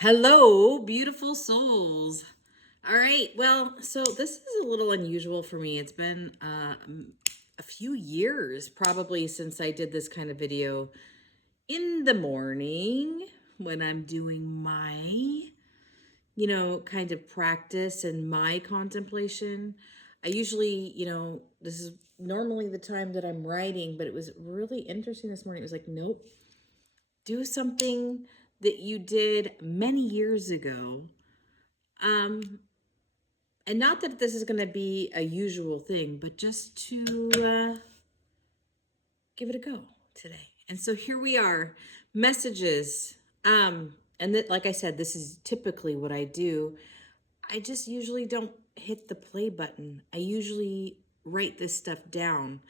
Hello, beautiful souls. All right, well, so this is a little unusual for me. It's been a few years probably since I did this kind of video in the morning when I'm doing my, kind of practice and my contemplation. I usually, this is normally the time that I'm writing, but it was really interesting this morning. It was like, nope, do something that you did many years ago. And not that this is going to be a usual thing, but just to give it a go today. And so here we are, messages. And that, like I said, this is typically what I do. I just usually don't hit the play button. I usually write this stuff down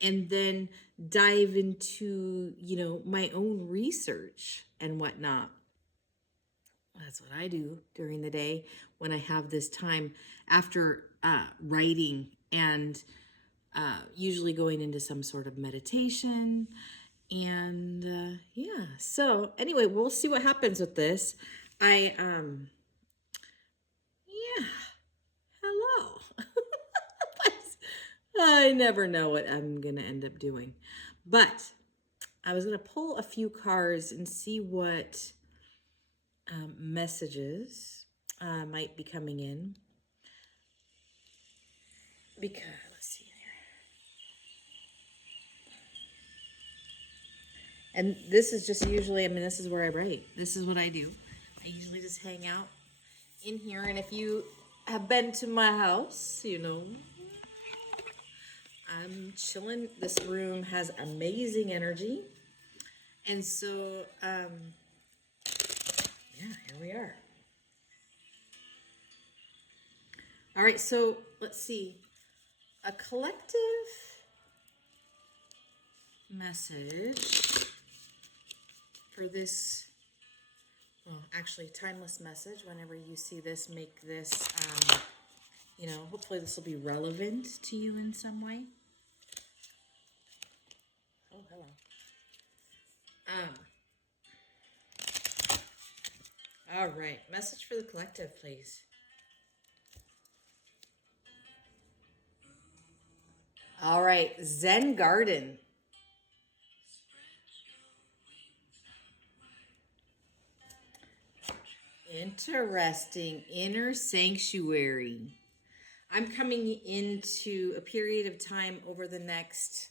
and then dive into, my own research and whatnot. That's what I do during the day when I have this time after writing and usually going into some sort of meditation. And yeah, so anyway, we'll see what happens with this. Yeah, hello. I never know what I'm going to end up doing. But I was going to pull a few cards and see what messages might be coming in. Because, let's see there. And this is just usually, this is where I write. This is what I do. I usually just hang out in here. And if you have been to my house, I'm chilling. This room has amazing energy. And so, yeah, here we are. All right, so let's see. A collective message for this, well, actually, timeless message. Whenever you see this, make this, hopefully this will be relevant to you in some way. Oh, hello. All right, message for the collective, please. All right, Zen Garden. Interesting. Inner sanctuary. I'm coming into a period of time over the next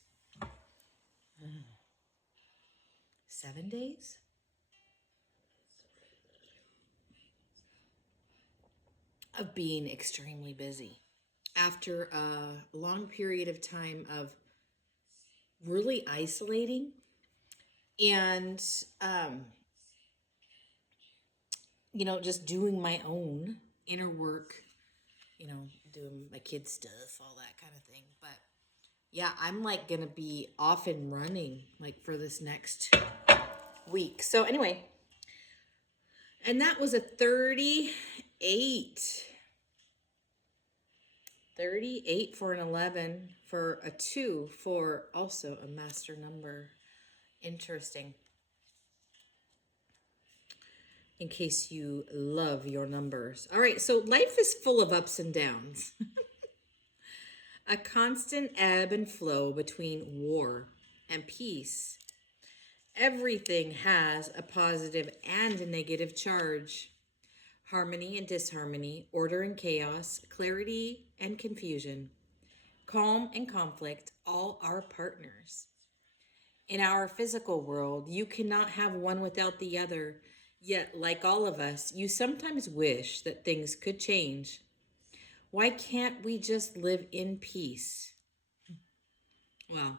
7 days. Of being extremely busy. After a long period of time of really isolating and, just doing my own inner work, doing my kids' stuff, all that kind of thing. But yeah, I'm like going to be off and running like for this next week. So anyway, and that was a 38. 38 for an 11, for a 2 for also a master number. Interesting. In case you love your numbers. All right, so life is full of ups and downs. A constant ebb and flow between war and peace. Everything has a positive and a negative charge. Harmony and disharmony, order and chaos, clarity and confusion, calm and conflict, all are partners. In our physical world, you cannot have one without the other. Yet, like all of us, you sometimes wish that things could change. Why can't we just live in peace? Well,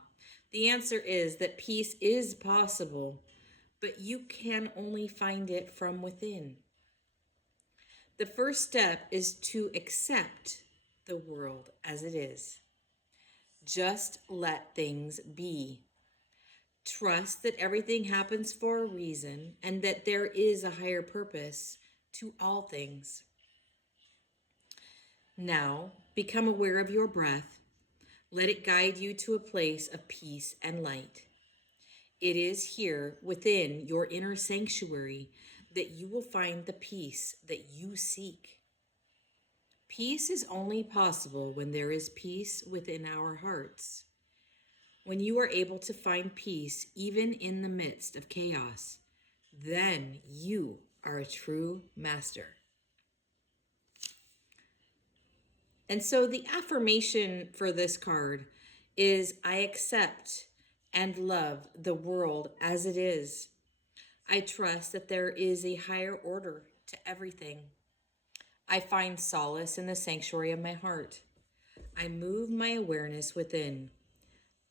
the answer is that peace is possible, but you can only find it from within. The first step is to accept the world as it is. Just let things be. Trust that everything happens for a reason and that there is a higher purpose to all things. Now, become aware of your breath. Let it guide you to a place of peace and light. It is here within your inner sanctuary that you will find the peace that you seek. Peace is only possible when there is peace within our hearts. When you are able to find peace even in the midst of chaos, then you are a true master. And so the affirmation for this card is, I accept and love the world as it is. I trust that there is a higher order to everything. I find solace in the sanctuary of my heart. I move my awareness within.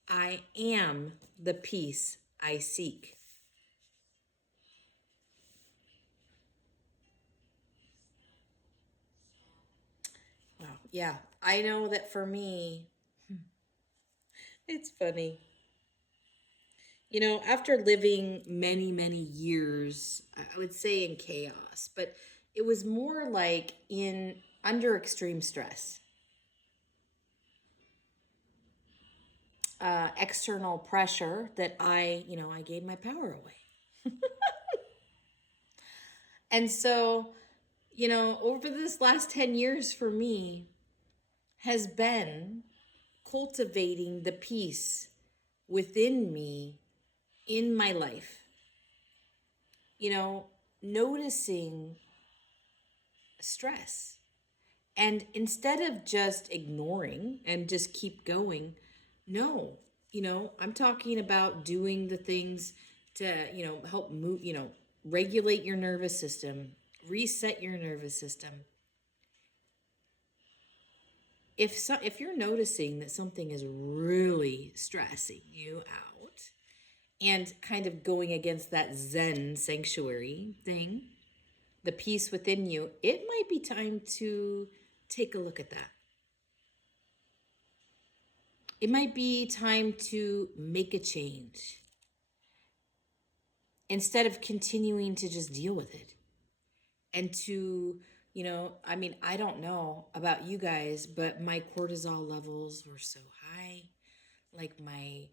I am the peace I seek. Wow. Yeah, I know that for me, it's funny. You know, after living many, many years, I would say in chaos, but it was more like in under extreme stress, external pressure that I gave my power away. And so, over this last 10 years for me has been cultivating the peace within me in my life. Noticing stress. And instead of just ignoring and just keep going, no, I'm talking about doing the things to, help move, regulate your nervous system, reset your nervous system. If you're noticing that something is really stressing you out and kind of going against that Zen sanctuary thing, the peace within you, it might be time to take a look at that. It might be time to make a change instead of continuing to just deal with it. And to, I don't know about you guys, but my cortisol levels were so high. Like my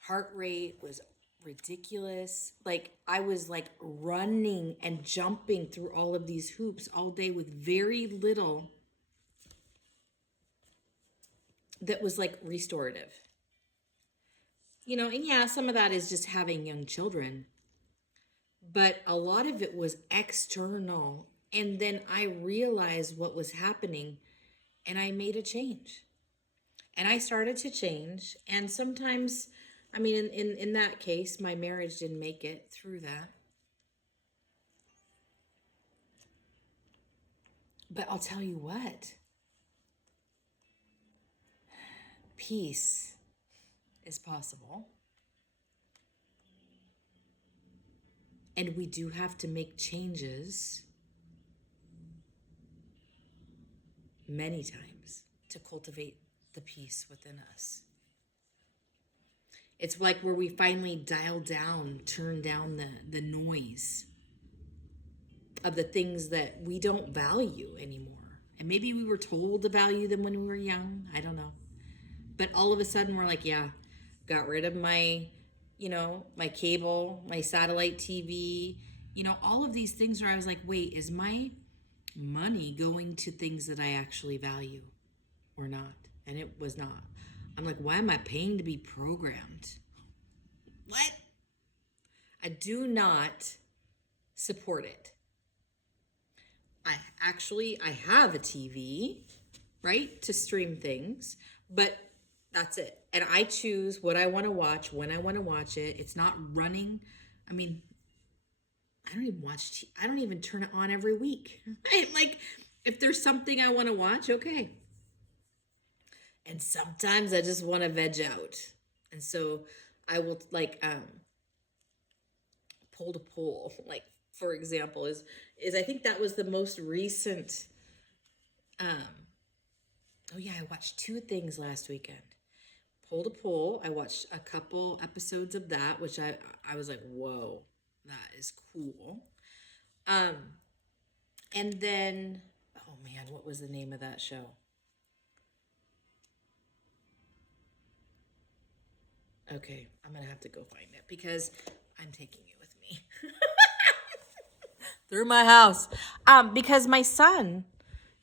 heart rate was ridiculous. Like I was like running and jumping through all of these hoops all day with very little that was like restorative. And yeah, some of that is just having young children, but a lot of it was external. And then I realized what was happening and I made a change. And I started to change. And sometimes, in that case, my marriage didn't make it through that. But I'll tell you what, peace is possible. And we do have to make changes many times to cultivate the peace within us. It's like where we finally turn down the noise of the things that we don't value anymore. And maybe we were told to value them when we were young. I don't know. But all of a sudden we're like, yeah, got rid of my cable, my satellite TV, all of these things where I was like, wait, is my money going to things that I actually value or not? And it was not. I'm like, why am I paying to be programmed? What? I do not support it. I have a TV, right, to stream things, but that's it. And I choose what I want to watch, when I want to watch it. It's not running. I don't even turn it on every week. Like, if there's something I want to watch, okay. And sometimes I just want to veg out. And so I will pull to pull. Like, for example, is I think that was the most recent. I watched 2 things last weekend. Pull to Pull. I watched a couple episodes of that, which I was like, whoa, that is cool. And then, oh man, what was the name of that show? Okay, I'm gonna have to go find it because I'm taking it with me. through my house. Because my son,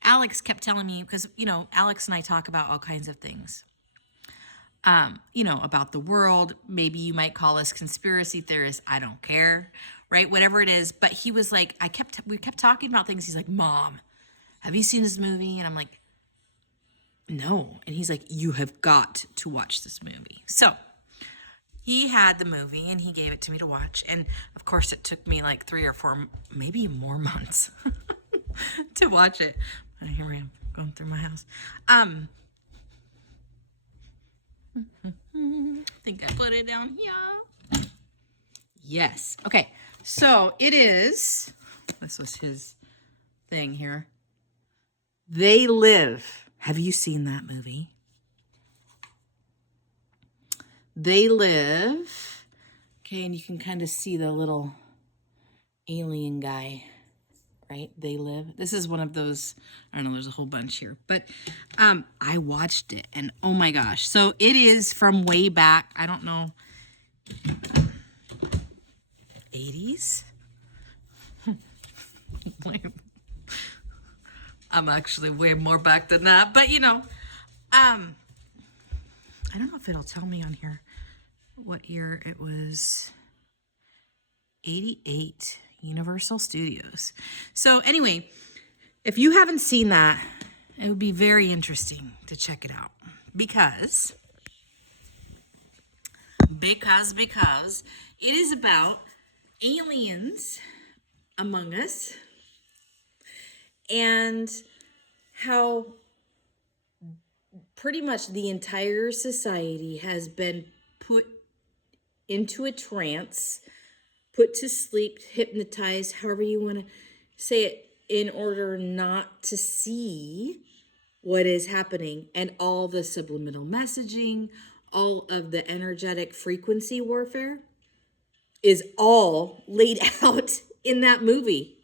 Alex, kept telling me, because, you know, Alex and I talk about all kinds of things. You know, about the world. Maybe you might call us conspiracy theorists. I don't care, right? Whatever it is. But he was like, we kept talking about things. He's like, Mom, have you seen this movie? And I'm like, no. And he's like, you have got to watch this movie. So he had the movie and he gave it to me to watch. And of course, it took me like 3 or 4, maybe more months to watch it. Here I am going through my house. I think I put it down here. Yes. Okay. So it is, this was his thing here. They Live. Have you seen that movie? They Live. Okay, and you can kind of see the little alien guy, right? They Live. This is one of those, I don't know, there's a whole bunch here. But I watched it, and oh my gosh. So it is from way back, I don't know, 80s? I'm actually way more back than that. But, you know, I don't know if it'll tell me on here what year it was. 88, Universal Studios. So anyway, if you haven't seen that, it would be very interesting to check it out. Because it is about aliens among us and how pretty much the entire society has been put into a trance, put to sleep, hypnotized, however you want to say it, in order not to see what is happening, and all the subliminal messaging, all of the energetic frequency warfare is all laid out in that movie.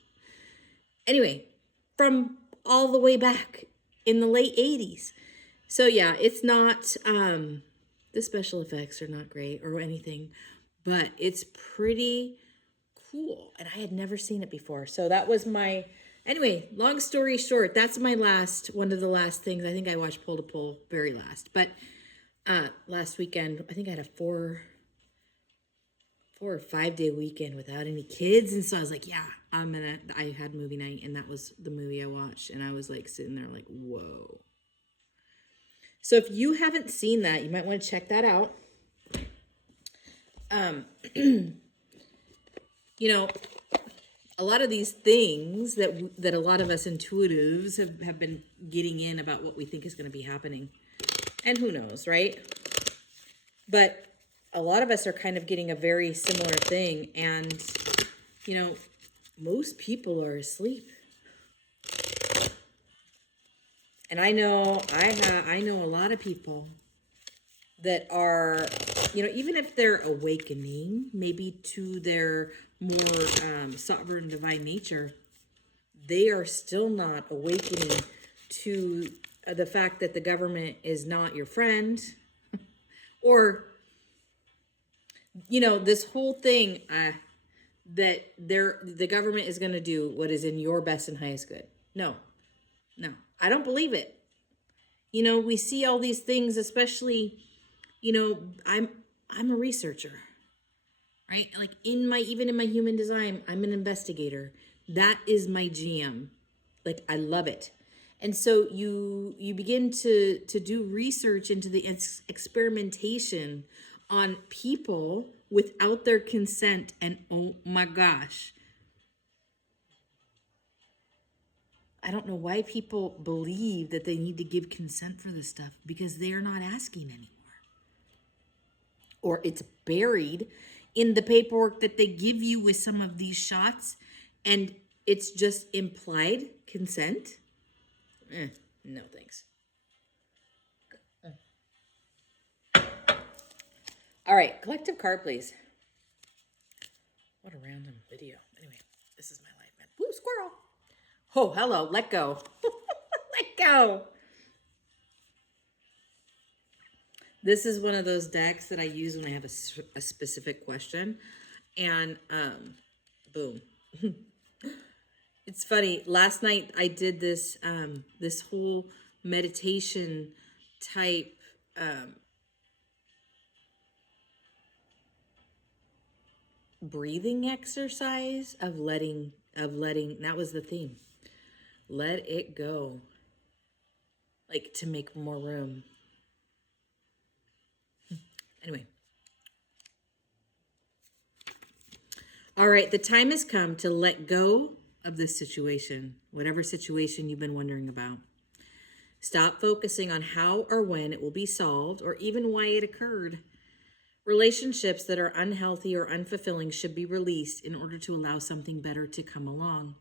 Anyway, from all the way back in the late 80s. So yeah, it's not, the special effects are not great or anything, but it's pretty cool. And I had never seen it before. So that was anyway, long story short, that's one of the last things. I think I watched Pole to Pole very last. But last weekend, I think I had a 4 or 5 day weekend without any kids. And so I was like, yeah, I had movie night, and that was the movie I watched. And I was like sitting there like, whoa. So if you haven't seen that, you might want to check that out. You know, a lot of these things that a lot of us intuitives have been getting in about what we think is going to be happening. And who knows, right? But a lot of us are kind of getting a very similar thing. And, you know, most people are asleep. And I know a lot of people that are, you know, even if they're awakening, maybe to their more sovereign divine nature, they are still not awakening to the fact that the government is not your friend. Or, you know, this whole thing that the government is going to do what is in your best and highest good. No, I don't believe it. You know, we see all these things, especially, you know, I'm a researcher, right? Like even in my human design, I'm an investigator. That is my jam. Like, I love it. And so you begin to do research into the experimentation on people without their consent. And oh my gosh, I don't know why people believe that they need to give consent for this stuff, because they are not asking anymore. Or it's buried in the paperwork that they give you with some of these shots, and it's just implied consent. No thanks. All right, collective card, please. What a random video. Anyway, this is my life, man. Woo, squirrel. Oh, hello. Let go. Let go. This is one of those decks that I use when I have a specific question. And boom. It's funny. Last night I did this whole meditation type breathing exercise of letting that was the theme. Let it go. Like to make more room. Anyway. All right, the time has come to let go of this situation, whatever situation you've been wondering about. Stop focusing on how or when it will be solved or even why it occurred. Relationships that are unhealthy or unfulfilling should be released in order to allow something better to come along.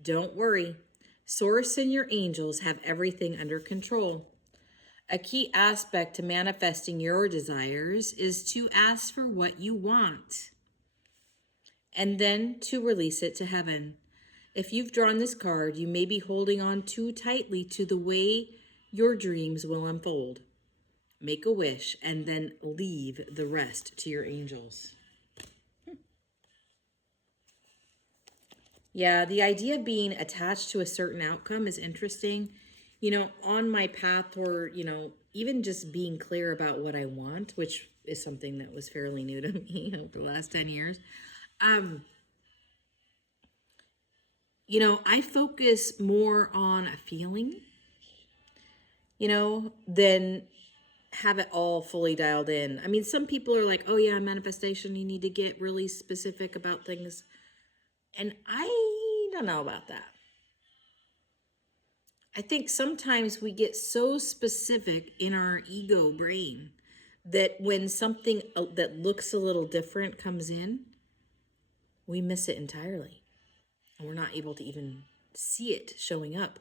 Don't worry. Source and your angels have everything under control. A key aspect to manifesting your desires is to ask for what you want and then to release it to heaven. If you've drawn this card, you may be holding on too tightly to the way your dreams will unfold. Make a wish and then leave the rest to your angels. Yeah, the idea of being attached to a certain outcome is interesting. On my path toward, even just being clear about what I want, which is something that was fairly new to me over the last 10 years. I focus more on a feeling, than have it all fully dialed in. I mean, some people are like, oh yeah, manifestation, you need to get really specific about things. And I don't know about that. I think sometimes we get so specific in our ego brain that when something that looks a little different comes in, we miss it entirely. And we're not able to even see it showing up.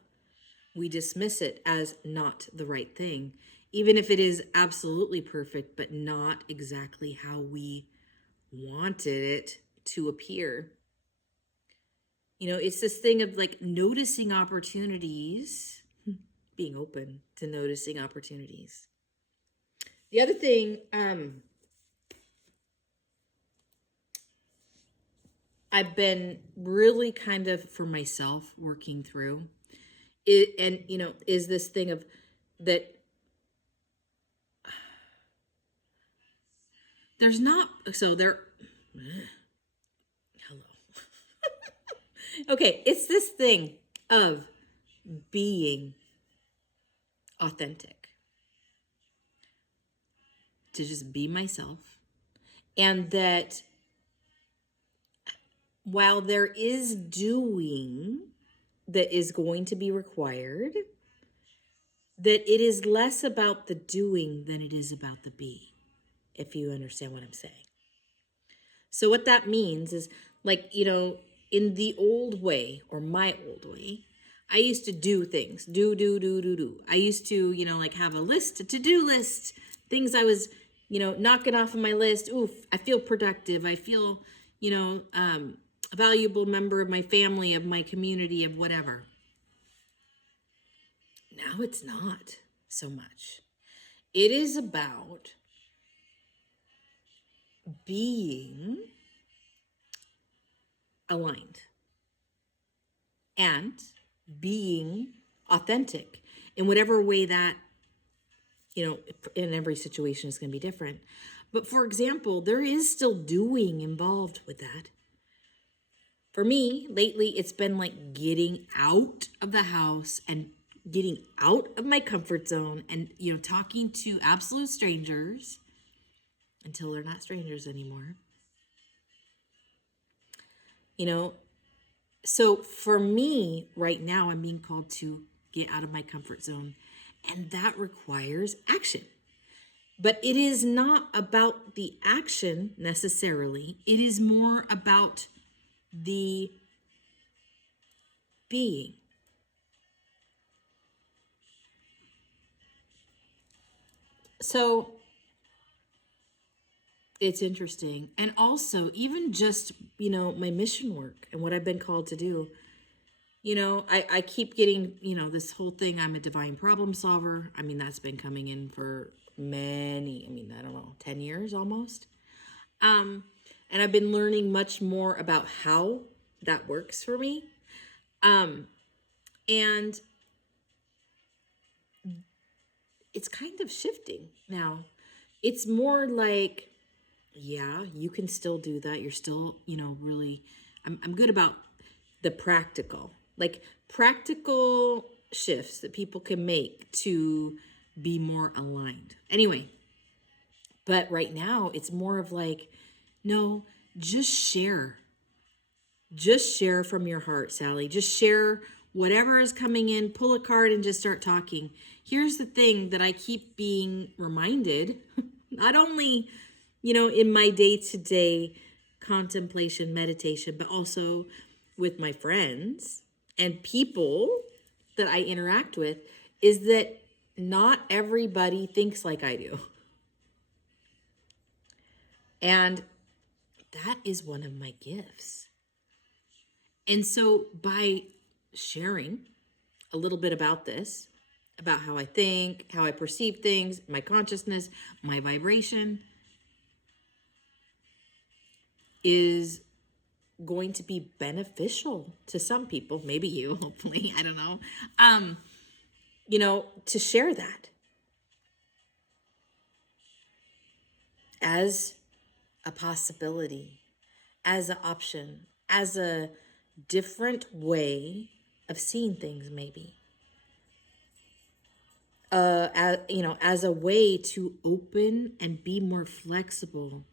We dismiss it as not the right thing, even if it is absolutely perfect, but not exactly how we wanted it to appear. It's this thing of like noticing opportunities, being open to noticing opportunities. The other thing I've been really kind of for myself working through it, and is this thing of that there's not so there hello. Okay, it's this thing of being authentic, to just be myself, and that while there is doing that is going to be required, that it is less about the doing than it is about the being, if you understand what I'm saying. So what that means is, like, in the old way, or my old way, I used to do things. Do. I used to, like have a list, a to-do list, things I was, knocking off of my list. Oof, I feel productive. I feel, a valuable member of my family, of my community, of whatever. Now it's not so much. It is about being aligned and being authentic in whatever way that, in every situation is going to be different. But for example, there is still doing involved with that. For me, lately, it's been like getting out of the house and getting out of my comfort zone and, talking to absolute strangers until they're not strangers anymore. So for me right now, I'm being called to get out of my comfort zone, and that requires action. But it is not about the action necessarily. It is more about the being. So it's interesting. And also, even just, my mission work and what I've been called to do, I keep getting, this whole thing, I'm a divine problem solver. I mean, that's been coming in for many, I don't know, 10 years almost. And I've been learning much more about how that works for me. And it's kind of shifting now. It's more like, yeah, you can still do that. You're still, really, I'm good about the practical, like practical shifts that people can make to be more aligned. Anyway, but right now it's more of like, no, just share. Just share from your heart, Sally. Just share whatever is coming in, pull a card and just start talking. Here's the thing that I keep being reminded, not only, in my day-to-day contemplation, meditation, but also with my friends and people that I interact with, is that not everybody thinks like I do. And that is one of my gifts. And so by sharing a little bit about this, about how I think, how I perceive things, my consciousness, my vibration, is going to be beneficial to some people, maybe you, hopefully, I don't know, to share that as a possibility, as an option, as a different way of seeing things, maybe. As a way to open and be more flexible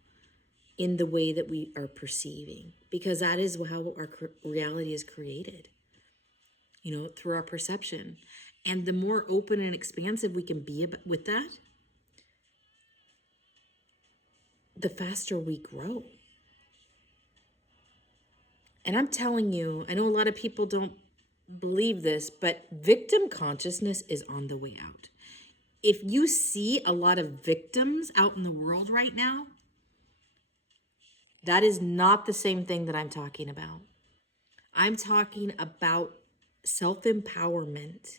in the way that we are perceiving, because that is how our reality is created, through our perception. And the more open and expansive we can be with that, the faster we grow. And I'm telling you, I know a lot of people don't believe this, but victim consciousness is on the way out. If you see a lot of victims out in the world right now, that is not the same thing that I'm talking about. I'm talking about self-empowerment.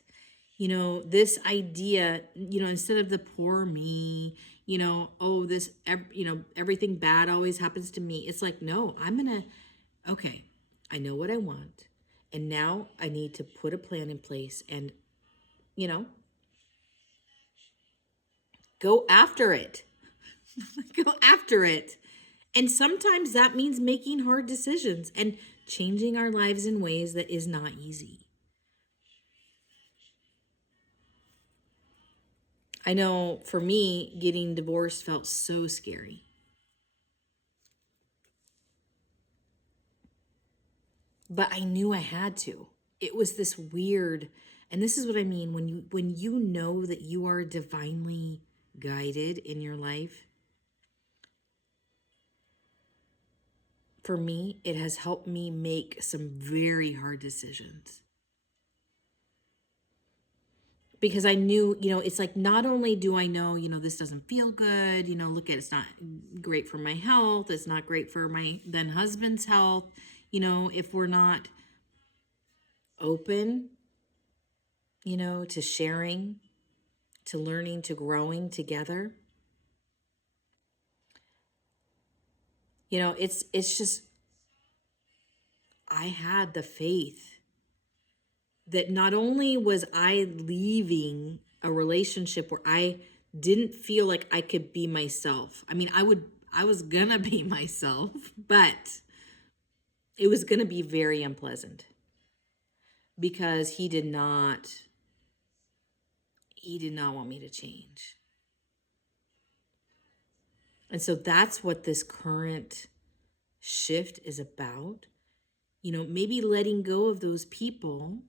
This idea, instead of the poor me, everything bad always happens to me. It's like, no, okay, I know what I want. And now I need to put a plan in place and, go after it. Go after it. And sometimes that means making hard decisions and changing our lives in ways that is not easy. I know for me, getting divorced felt so scary. But I knew I had to. It was this weird, and this is what I mean, when you know that you are divinely guided in your life. For me, it has helped me make some very hard decisions. Because I knew, it's like, not only do I know, this doesn't feel good, look at, it's not great for my health, it's not great for my then husband's health, if we're not open, to sharing, to learning, to growing together. It's just, I had the faith that not only was I leaving a relationship where I didn't feel like I could be myself. I mean, I was gonna be myself, but it was gonna be very unpleasant because he did not want me to change. And so that's what this current shift is about. Maybe letting go of those people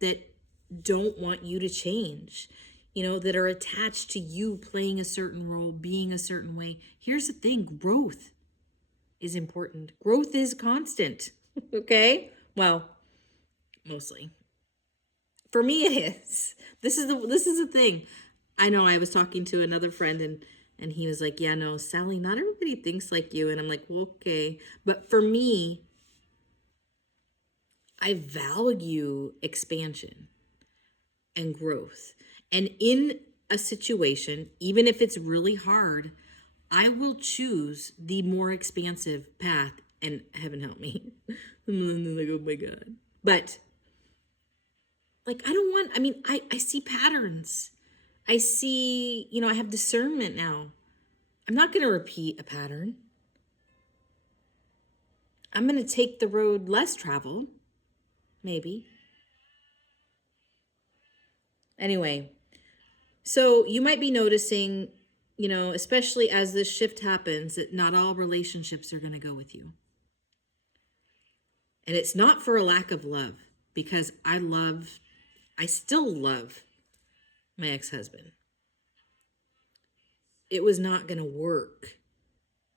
that don't want you to change, that are attached to you playing a certain role, being a certain way. Here's the thing, growth is important. Growth is constant, okay? Well, mostly. For me, it is. This is the thing. I know I was talking to another friend and he was like, yeah, no, Sally, not everybody thinks like you. And I'm like, well, okay. But for me, I value expansion and growth. And in a situation, even if it's really hard, I will choose the more expansive path. And heaven help me. I'm like, oh my God. But Like, I don't want, I mean, I see patterns. I see, I have discernment now. I'm not going to repeat a pattern. I'm going to take the road less traveled, maybe. Anyway, so you might be noticing, especially as this shift happens, that not all relationships are going to go with you. And it's not for a lack of love, because I still love my ex-husband. It was not going to work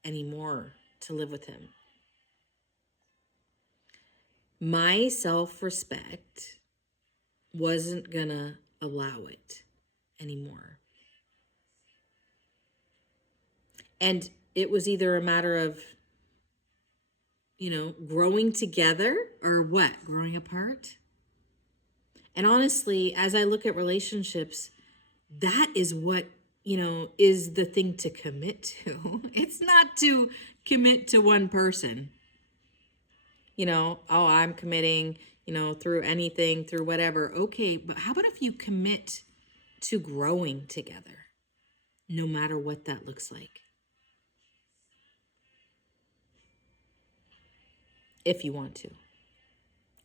anymore to live with him. My self-respect wasn't going to allow it anymore. And it was either a matter of, growing together or what? Growing apart? And honestly, as I look at relationships, that is what, is the thing to commit to. It's not to commit to one person. I'm committing, through anything, through whatever. Okay, but how about if you commit to growing together, no matter what that looks like? If you want to.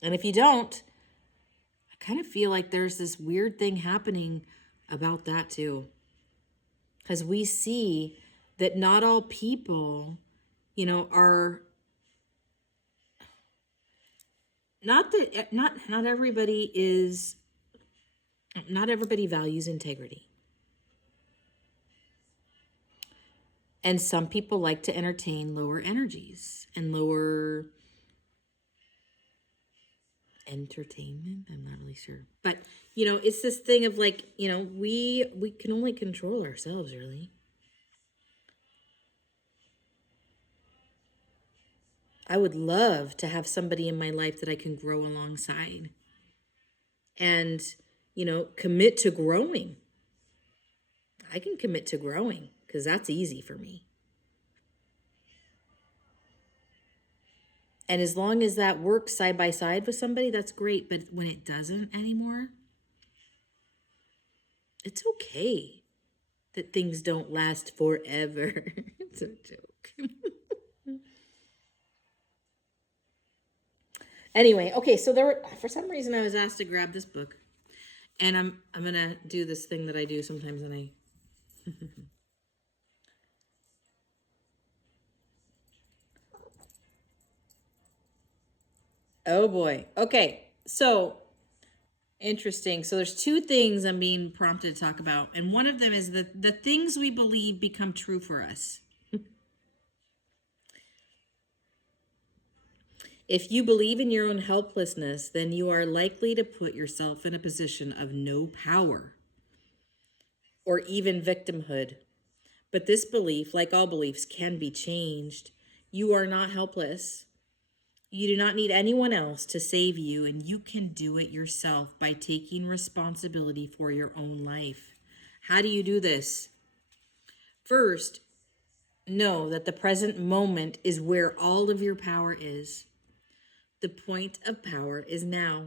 And if you don't, I kind of feel like there's this weird thing happening about that too. Because we see that not all people, are not everybody values integrity. And some people like to entertain lower energies and lower entertainment. I'm not really sure. But, it's this thing of like, we can only control ourselves, really. I would love to have somebody in my life that I can grow alongside and, commit to growing. I can commit to growing because that's easy for me. And as long as that works side by side with somebody, that's great. But when it doesn't anymore, it's okay that things don't last forever. It's a joke. Anyway, okay, so for some reason I was asked to grab this book. And I'm gonna do this thing that I do sometimes when I Oh boy. Okay. So interesting. So there's two things I'm being prompted to talk about. And one of them is that the things we believe become true for us. If you believe in your own helplessness, then you are likely to put yourself in a position of no power or even victimhood. But this belief, like all beliefs, can be changed. You are not helpless. You do not need anyone else to save you, and you can do it yourself by taking responsibility for your own life. How do you do this? First, know that the present moment is where all of your power is. The point of power is now.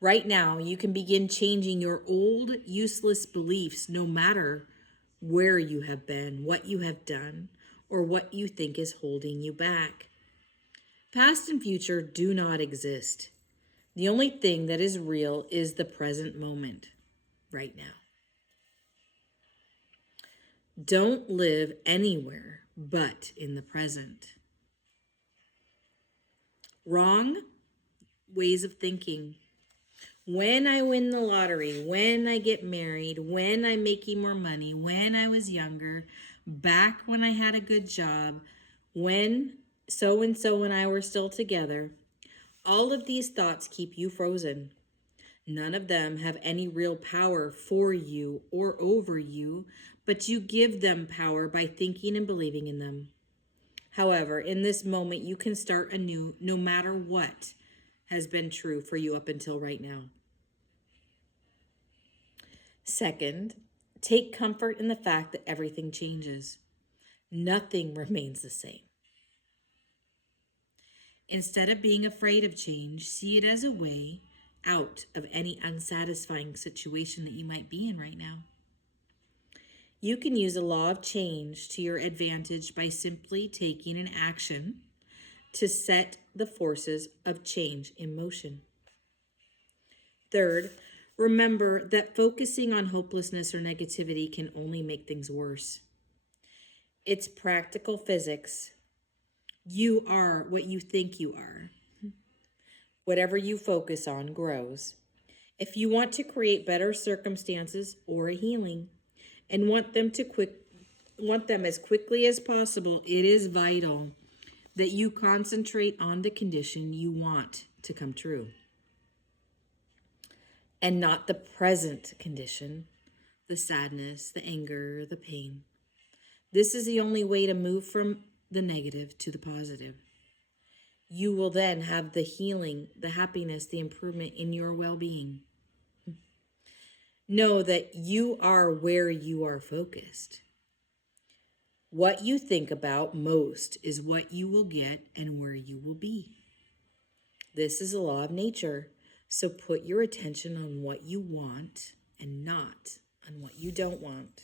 Right now, you can begin changing your old, useless beliefs, no matter where you have been, what you have done, or what you think is holding you back. Past and future do not exist. The only thing that is real is the present moment, right now. Don't live anywhere but in the present. Wrong ways of thinking. When I win the lottery, when I get married, when I'm making more money, when I was younger, back when I had a good job, when so-and-so and I were still together, all of these thoughts keep you frozen. None of them have any real power for you or over you, but you give them power by thinking and believing in them. However, in this moment, you can start anew no matter what has been true for you up until right now. Second, take comfort in the fact that everything changes. Nothing remains the same. Instead of being afraid of change, see it as a way out of any unsatisfying situation that you might be in right now. You can use a law of change to your advantage by simply taking an action to set the forces of change in motion. Third, remember that focusing on hopelessness or negativity can only make things worse. It's practical physics. You are what you think you are. Whatever you focus on grows. If you want to create better circumstances or a healing and want them as quickly as possible, it is vital that you concentrate on the condition you want to come true and not the present condition, the sadness, the anger, the pain. This is the only way to move from the negative to the positive. You will then have the healing, the happiness, the improvement in your well-being. Know that you are where you are focused. What you think about most is what you will get and where you will be. This is a law of nature, so put your attention on what you want and not on what you don't want.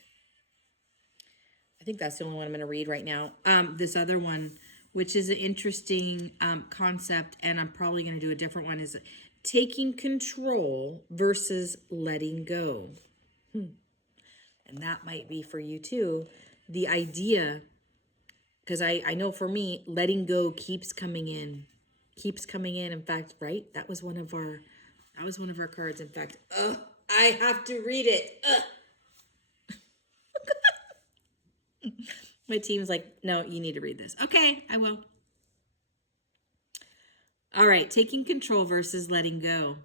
I think that's the only one I'm going to read right now. This other one, which is an interesting concept, and I'm probably going to do a different one, is taking control versus letting go. And that might be for you too. The idea, because I know for me, letting go keeps coming in. In fact, right? That was one of our cards. In fact, I have to read it. My team's like, no, you need to read this. Okay, I will. All right, taking control versus letting go.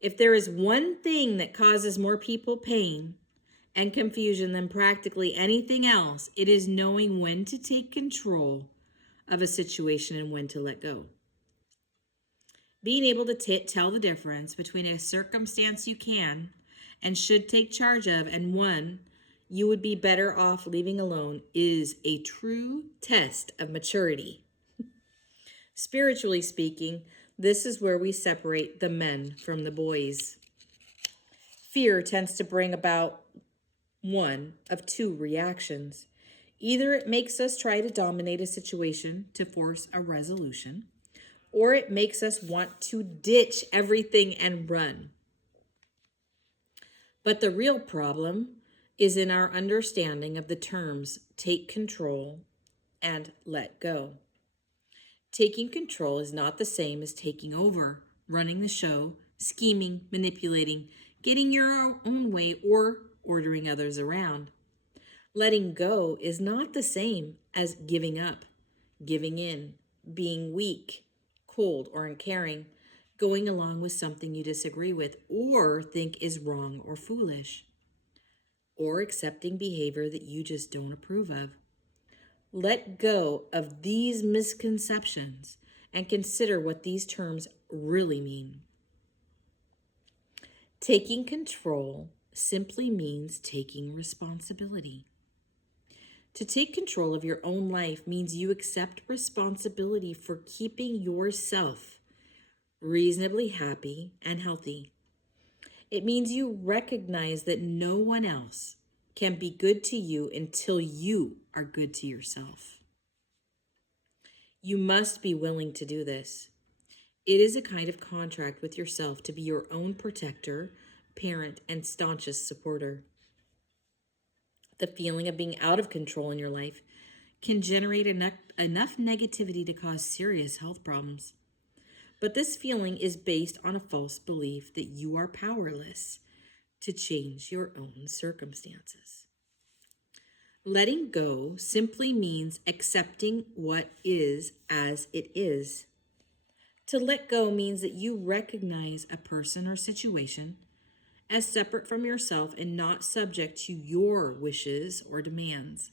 If there is one thing that causes more people pain and confusion than practically anything else, it is knowing when to take control of a situation and when to let go. Being able to tell the difference between a circumstance you can and should take charge of and one you would be better off leaving alone is a true test of maturity. Spiritually speaking, this is where we separate the men from the boys. Fear tends to bring about one of two reactions. Either it makes us try to dominate a situation to force a resolution, or it makes us want to ditch everything and run. But the real problem is in our understanding of the terms take control and let go. Taking control is not the same as taking over, running the show, scheming, manipulating, getting your own way, or ordering others around. Letting go is not the same as giving up, giving in, being weak, cold, or uncaring, going along with something you disagree with or think is wrong or foolish, or accepting behavior that you just don't approve of. Let go of these misconceptions and consider what these terms really mean. Taking control simply means taking responsibility. To take control of your own life means you accept responsibility for keeping yourself reasonably happy and healthy. It means you recognize that no one else can be good to you until you are good to yourself. You must be willing to do this. It is a kind of contract with yourself to be your own protector, parent, and staunchest supporter. The feeling of being out of control in your life can generate enough negativity to cause serious health problems. But this feeling is based on a false belief that you are powerless to change your own circumstances. Letting go simply means accepting what is as it is. To let go means that you recognize a person or situation as separate from yourself and not subject to your wishes or demands.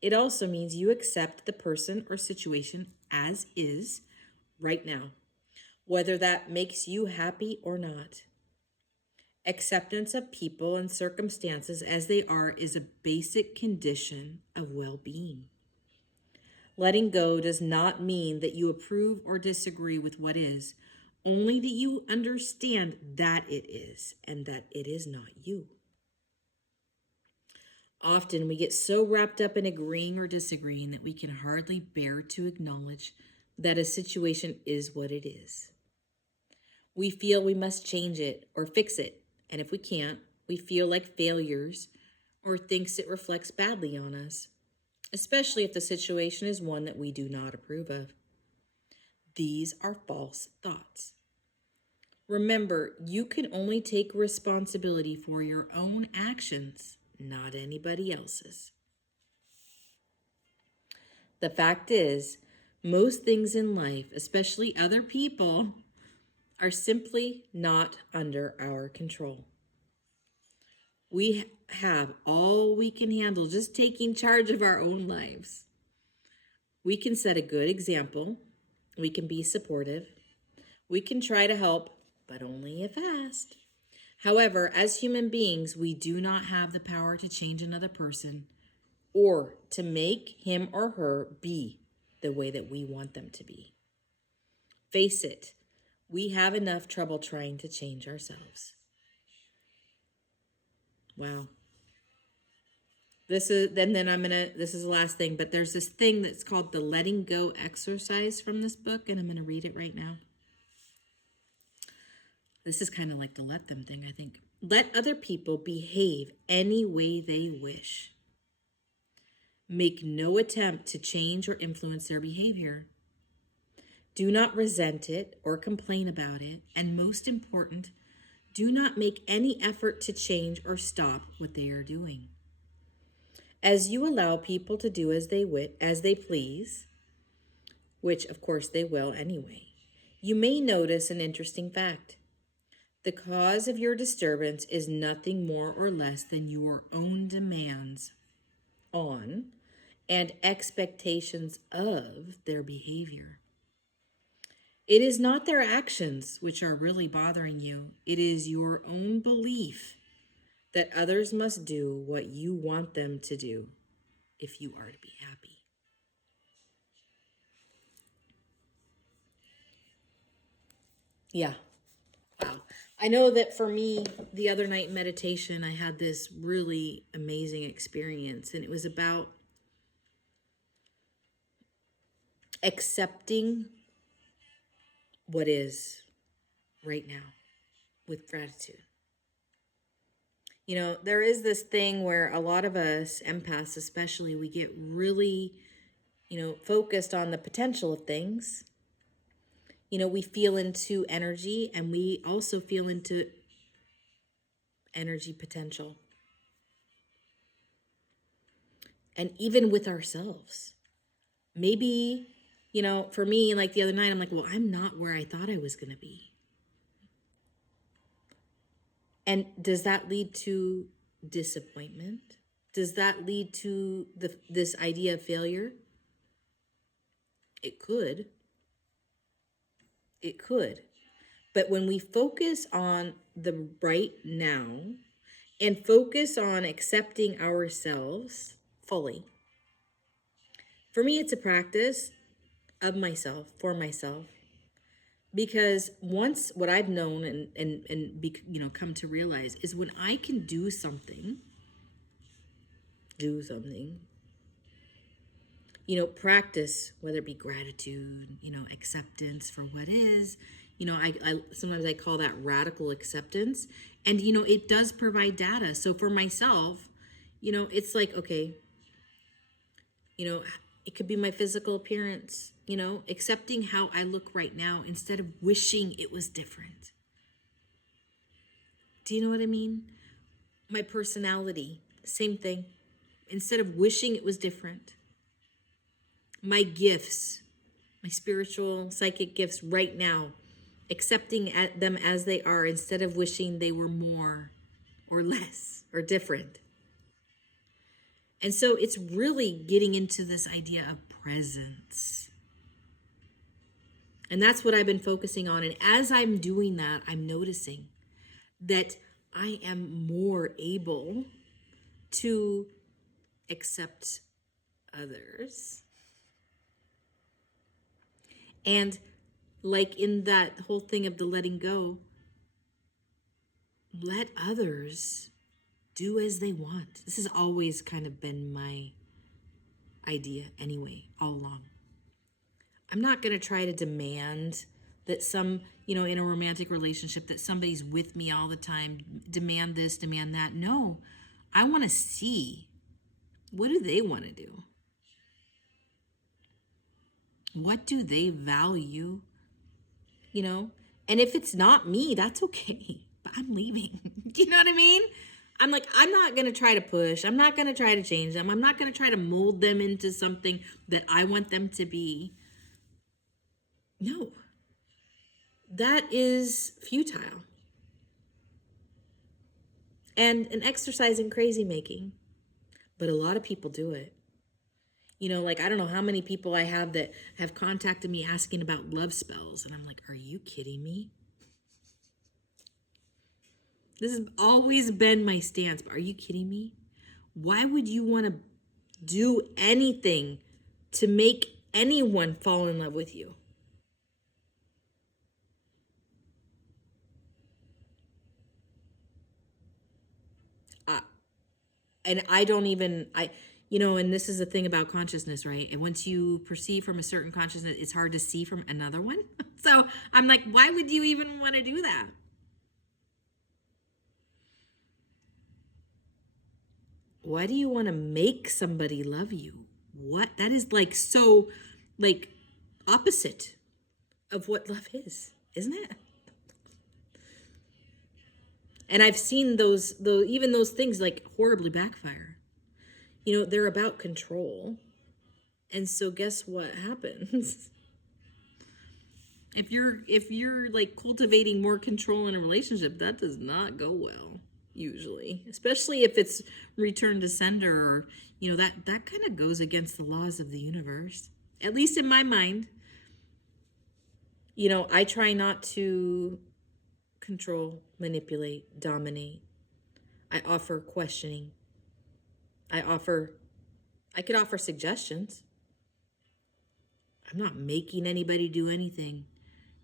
It also means you accept the person or situation as is right now, whether that makes you happy or not. Acceptance of people and circumstances as they are is a basic condition of well-being. Letting go does not mean that you approve or disagree with what is, only that you understand that it is and that it is not you. Often we get so wrapped up in agreeing or disagreeing that we can hardly bear to acknowledge that a situation is what it is. We feel we must change it or fix it, and if we can't, we feel like failures or thinks it reflects badly on us, especially if the situation is one that we do not approve of. These are false thoughts. Remember, you can only take responsibility for your own actions, not anybody else's. The fact is, most things in life, especially other people, are simply not under our control. We have all we can handle just taking charge of our own lives. We can set a good example. We can be supportive. We can try to help, but only if asked. However, as human beings, we do not have the power to change another person or to make him or her be the way that we want them to be. Face it, we have enough trouble trying to change ourselves. Wow. This is the last thing, but there's this thing that's called the letting go exercise from this book, and I'm going to read it right now. This is kind of like the let them thing, I think. Let other people behave any way they wish. Make no attempt to change or influence their behavior. Do not resent it or complain about it, and most important, do not make any effort to change or stop what they are doing. As you allow people to do as they please, which of course they will anyway, you may notice an interesting fact. The cause of your disturbance is nothing more or less than your own demands on and expectations of their behavior. It is not their actions which are really bothering you. It is your own belief that others must do what you want them to do if you are to be happy. Yeah. Wow. I know that for me, the other night in meditation, I had this really amazing experience, and it was about accepting what is right now with gratitude. You know, there is this thing where a lot of us, empaths especially, we get really, focused on the potential of things. We feel into energy, and we also feel into energy potential. And even with ourselves. Maybe, for me, like the other night, I'm like, well, I'm not where I thought I was going to be. And does that lead to disappointment? Does that lead to this idea of failure? It could. It could. But when we focus on the right now and focus on accepting ourselves fully, for me, it's a practice of myself, for myself. Because once what I've known and come to realize is when I can do something, practice, whether it be gratitude, acceptance for what is, I sometimes I call that radical acceptance. And, it does provide data. So for myself, it's like, okay, it could be my physical appearance, accepting how I look right now instead of wishing it was different. Do you know what I mean? My personality, same thing. Instead of wishing it was different. My gifts, my spiritual, psychic gifts right now, accepting them as they are instead of wishing they were more or less or different. And so it's really getting into this idea of presence. And that's what I've been focusing on. And as I'm doing that, I'm noticing that I am more able to accept others and like in that whole thing of the letting go, let others do as they want. This has always kind of been my idea anyway, all along. I'm not going to try to demand that in a romantic relationship, that somebody's with me all the time, demand this, demand that. No, I want to see, what do they want to do? What do they value? And if it's not me, that's okay, but I'm leaving. You know what I mean? I'm like, I'm not going to try to push. I'm not going to try to change them. I'm not going to try to mold them into something that I want them to be. No, that is futile and an exercise in crazy making. But a lot of people do it. I don't know how many people I have that have contacted me asking about love spells. And I'm like, are you kidding me? This has always been my stance. But are you kidding me? Why would you want to do anything to make anyone fall in love with you? And I don't even, and this is the thing about consciousness, right? And once you perceive from a certain consciousness, it's hard to see from another one. So I'm like, why would you even want to do that? Why do you want to make somebody love you? What? That is so opposite of what love is, isn't it? And I've seen those things horribly backfire. They're about control. And so guess what happens? If you're cultivating more control in a relationship, that does not go well, usually. Especially if it's return to sender, or that kind of goes against the laws of the universe. At least in my mind. I try not to control, manipulate, dominate. I offer questioning. I could offer suggestions. I'm not making anybody do anything.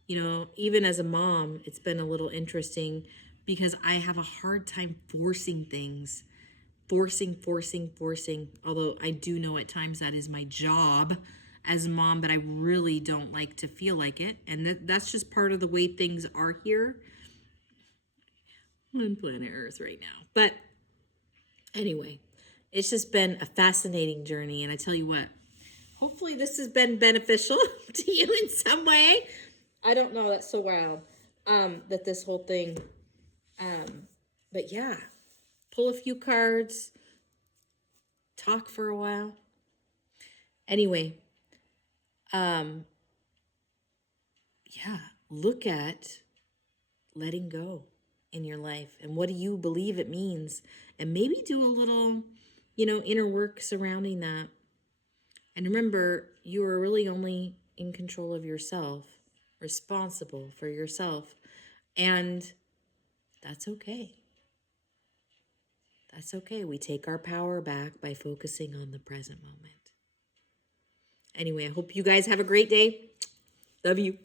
Even as a mom, it's been a little interesting because I have a hard time forcing things. Forcing. Although I do know at times that is my job as a mom, but I really don't like to feel like it. And that's just part of the way things are here on planet Earth right now. But anyway, it's just been a fascinating journey. And I tell you what, hopefully this has been beneficial to you in some way. I don't know. That's so wild that this whole thing. But yeah, pull a few cards, talk for a while. Anyway, look at letting go in your life and what do you believe it means, and maybe do a little, inner work surrounding that. And remember, you are really only in control of yourself, responsible for yourself, and that's okay. That's okay. We take our power back by focusing on the present moment. Anyway, I hope you guys have a great day. Love you.